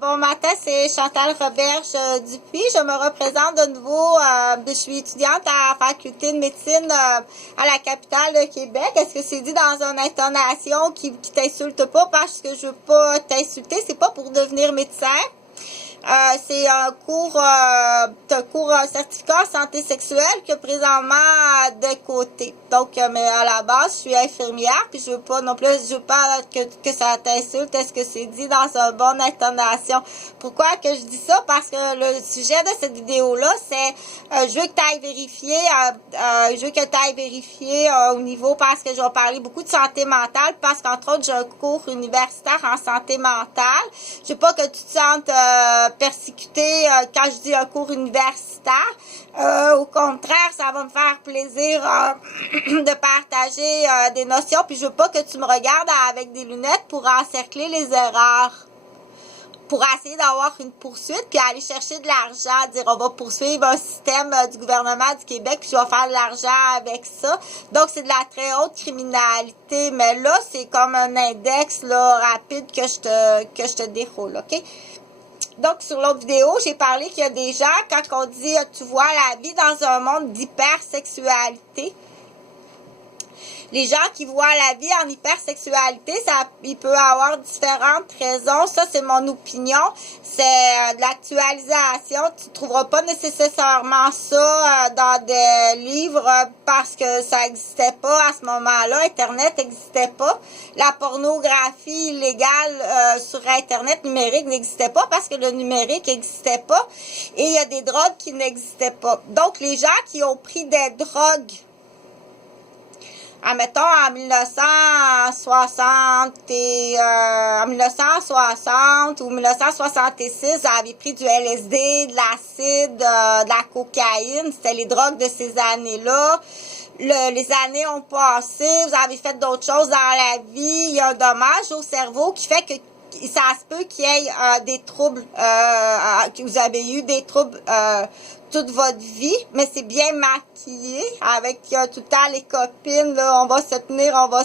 Bon matin, c'est Chantal Roberge Dupuis. Je me représente de nouveau. Je suis étudiante à la faculté de médecine à la capitale de Québec. Est-ce que c'est dit dans une intonation qui t'insulte pas parce que je veux pas t'insulter? C'est pas pour devenir médecin. C'est un cours certificat en santé sexuelle que présentement de côté. Donc, mais à la base, je suis infirmière, puis je veux pas non plus, je veux pas que ça t'insulte. Est-ce que c'est dit dans une bonne intonation? Pourquoi que je dis ça? Parce que le sujet de cette vidéo-là, c'est, je veux que tu ailles vérifier, au niveau, parce que je vais parler beaucoup de santé mentale, parce qu'entre autres, j'ai un cours universitaire en santé mentale. Je veux pas que tu te sentes persécuté quand je dis un cours universitaire. Au contraire, ça va me faire plaisir de partager des notions, puis je veux pas que tu me regardes avec des lunettes pour encercler les erreurs, pour essayer d'avoir une poursuite, puis aller chercher de l'argent, dire on va poursuivre un système du gouvernement du Québec, puis je vais faire de l'argent avec ça. Donc, c'est de la très haute criminalité, mais là, c'est comme un index là rapide que je te déroule, OK? Donc, sur l'autre vidéo, j'ai parlé qu'il y a des gens, quand on dit « tu vois la vie dans un monde d'hypersexualité », les gens qui voient la vie en hypersexualité, il peut avoir différentes raisons. Ça, c'est mon opinion. C'est de l'actualisation. Tu ne trouveras pas nécessairement ça dans des livres parce que ça n'existait pas à ce moment-là. Internet n'existait pas. La pornographie illégale sur Internet numérique n'existait pas parce que le numérique n'existait pas. Et il y a des drogues qui n'existaient pas. Donc, les gens qui ont pris des drogues, admettons, en 1960 ou 1966, j'avais pris du LSD, de l'acide, de la cocaïne. C'était les drogues de ces années-là. Les années ont passé, vous avez fait d'autres choses dans la vie. Il y a un dommage au cerveau qui fait que ça se peut qu'il y ait des troubles, que vous avez eu des troubles toute votre vie, mais c'est bien maquillé avec tout le temps les copines, là, on va se tenir, on va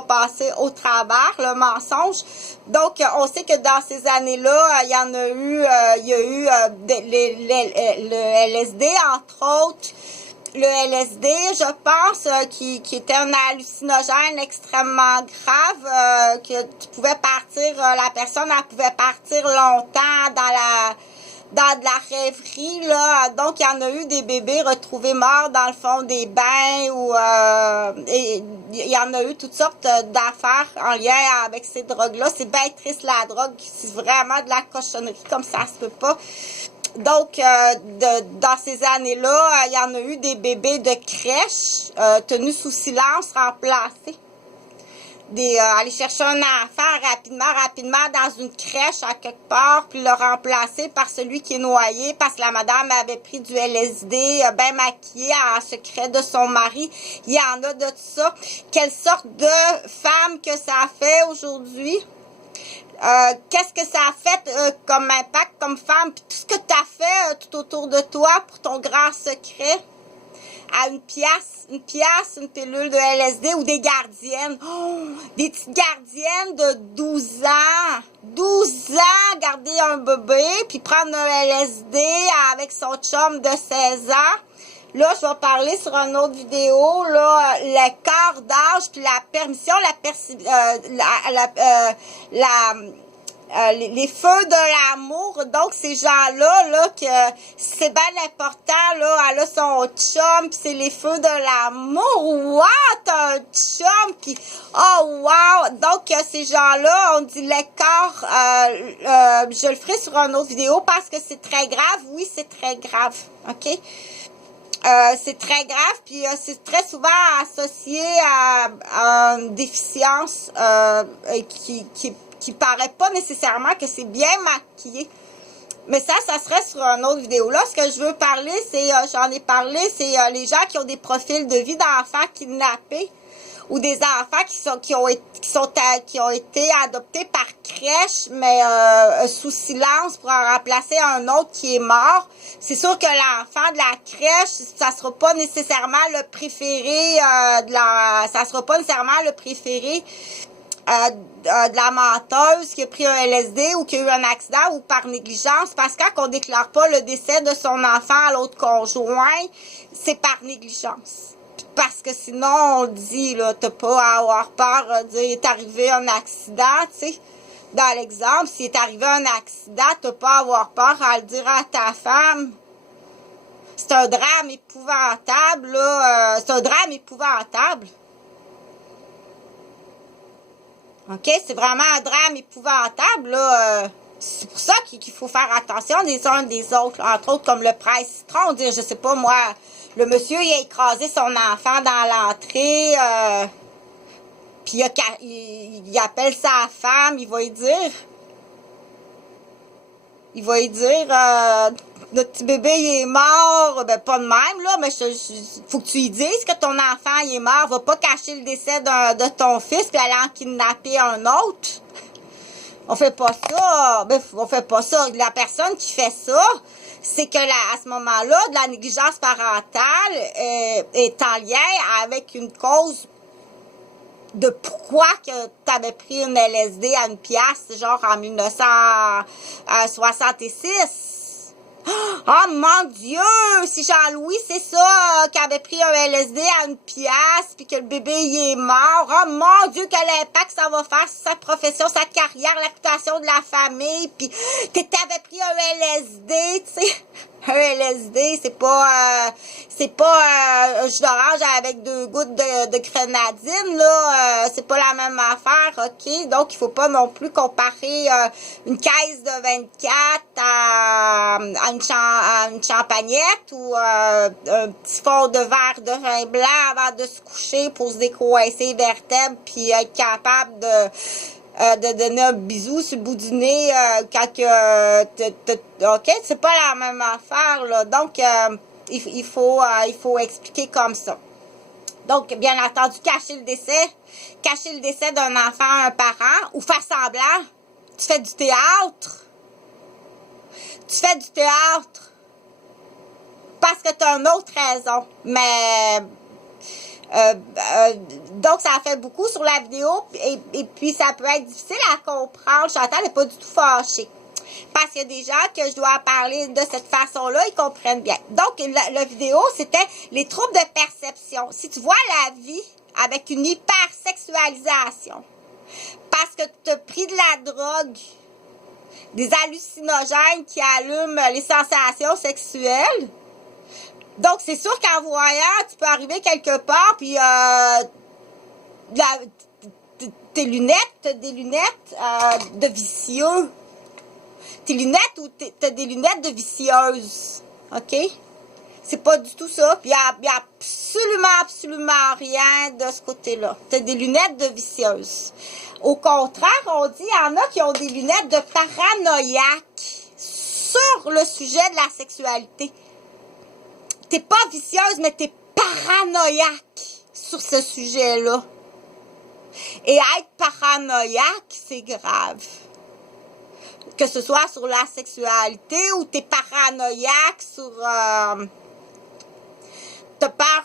passer au travers, le mensonge. Donc, on sait que dans ces années-là, il y a eu le LSD, entre autres. Le LSD, je pense, qui était un hallucinogène extrêmement grave, que tu pouvais partir, la personne, elle pouvait partir longtemps dans de la rêverie, là. Donc, il y en a eu des bébés retrouvés morts dans le fond des bains ou et il y en a eu toutes sortes d'affaires en lien avec ces drogues-là. C'est bien triste, la drogue. C'est vraiment de la cochonnerie, comme ça se peut pas. Donc, dans ces années-là, il y en a eu des bébés de crèche tenus sous silence, remplacés. Aller chercher un enfant rapidement dans une crèche à quelque part, puis le remplacer par celui qui est noyé parce que la madame avait pris du LSD, bien maquillée en secret de son mari. Il y en a de tout ça. Quelle sorte de femme que ça a fait aujourd'hui? Qu'est-ce que ça a fait comme impact comme femme? Puis tout ce que tu as fait tout autour de toi pour ton grand secret? À une pièce, une pilule de LSD ou des gardiennes. Oh, des petites gardiennes de 12 ans. 12 ans, garder un bébé, puis prendre un LSD avec son chum de 16 ans. Là, je vais parler sur une autre vidéo, là, l'écart d'âge, puis la permission, les feux de l'amour. Donc, ces gens-là, là, que c'est bien important, là, elle a son chum, puis c'est les feux de l'amour. Wow, t'as un chum, puis oh, wow. Donc, ces gens-là, on dit l'écart, je le ferai sur une autre vidéo parce que c'est très grave. Oui, c'est très grave, OK? C'est très grave, puis c'est très souvent associé à une déficience qui paraît pas nécessairement que c'est bien maquillé. Mais ça serait sur une autre vidéo. Là, ce que je veux parler, c'est, j'en ai parlé, c'est les gens qui ont des profils de vie d'enfants kidnappés ou des enfants qui ont été adoptés par crèche, mais sous silence pour en remplacer un autre qui est mort. C'est sûr que l'enfant de la crèche, ça sera pas nécessairement le préféré de la menteuse qui a pris un LSD ou qui a eu un accident ou par négligence, parce que quand on déclare pas le décès de son enfant à l'autre conjoint, c'est par négligence. Parce que sinon, on dit, là, t'as pas à avoir peur de dire, il est arrivé un accident, tu sais. Dans l'exemple, s'il est arrivé un accident, t'as pas à avoir peur à le dire à ta femme. C'est un drame épouvantable, là. C'est un drame épouvantable. OK? C'est vraiment un drame épouvantable, là. C'est pour ça qu'il faut faire attention des uns des autres. Là. Entre autres, comme le presse citron, dire, je sais pas, moi, le monsieur, il a écrasé son enfant dans l'entrée, puis il appelle sa femme, il va lui dire, notre petit bébé, il est mort, ben pas de même, là, mais faut que tu lui dises que ton enfant, il est mort, va pas cacher le décès de ton fils, puis aller en kidnapper un autre. On fait pas ça, ben, on fait pas ça. La personne qui fait ça, c'est que à ce moment-là, de la négligence parentale est en lien avec une cause de pourquoi que tu avais pris une LSD à une pièce, genre en 1966. Oh mon Dieu! Si Jean-Louis, c'est ça, qui avait pris un LSD à une pièce, puis que le bébé il est mort. Oh mon Dieu, quel impact ça va faire sur sa profession, sa carrière, la réputation de la famille, puis que t'avais pris un LSD, tu sais. Un LSD, c'est pas un jus d'orange avec 2 gouttes de grenadine, là. C'est pas la même affaire, OK? Donc, il faut pas non plus comparer une caisse de 24 à une champagnette ou un petit fond de verre de vin blanc avant de se coucher pour se décoincer les vertèbres puis être capable de donner un bisou sur le bout du nez quand OK, c'est pas la même affaire, là. Donc, il faut expliquer comme ça. Donc, bien entendu, cacher le décès d'un enfant à un parent ou faire semblant. Tu fais du théâtre. Parce que tu as une autre raison. Mais donc, ça a fait beaucoup sur la vidéo et puis ça peut être difficile à comprendre. Chantal n'est pas du tout fâchée. Parce qu'il y a des gens que je dois parler de cette façon-là, ils comprennent bien. Donc, la vidéo, c'était les troubles de perception. Si tu vois la vie avec une hypersexualisation, parce que tu as pris de la drogue, des hallucinogènes qui allument les sensations sexuelles, donc, c'est sûr qu'en voyant, tu peux arriver quelque part, puis tes lunettes, t'as des lunettes de vicieux. Tes lunettes ou t'as des lunettes de vicieuse. OK? C'est pas du tout ça. Puis, il y a absolument rien de ce côté-là. T'as des lunettes de vicieuse. Au contraire, on dit, il y en a qui ont des lunettes de paranoïaque sur le sujet de la sexualité. T'es pas vicieuse, mais t'es paranoïaque sur ce sujet-là. Et être paranoïaque, c'est grave. Que ce soit sur la sexualité ou t'es paranoïaque sur... t'as peur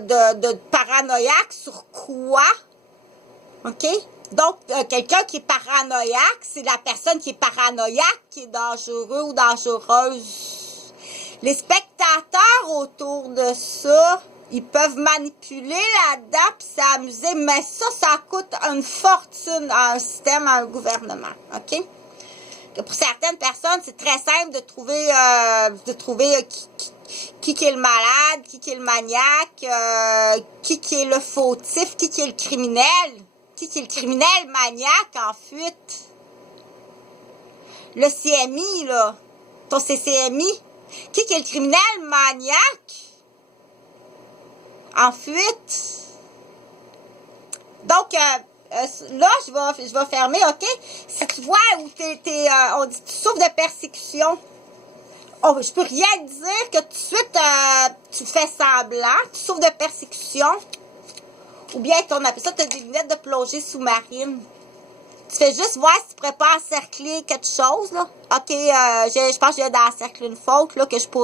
de paranoïaque sur quoi? OK? Donc, quelqu'un qui est paranoïaque, c'est la personne qui est paranoïaque qui est dangereux ou dangereuse. Les spectateurs autour de ça, ils peuvent manipuler là-dedans puis s'amuser, mais ça coûte une fortune à un système, à un gouvernement, OK? Que pour certaines personnes, c'est très simple de trouver qui est le malade, qui est le maniaque, qui est le fautif, qui est le criminel, qui est le criminel maniaque en fuite. Le CMI, là, ton CCMI, qui est le criminel maniaque en fuite. Donc, là, je vais fermer, OK? Si tu vois où on dit tu souffres de persécution, je peux rien dire que tout de suite, tu fais semblant, tu souffres de persécution, ou bien on appelle ça, tu as des lunettes de plongée sous-marine. Tu fais juste voir si tu pourrais pas encercler quelque chose, là. OK, je pense que je viens d'encercler une faute, là, que je pose.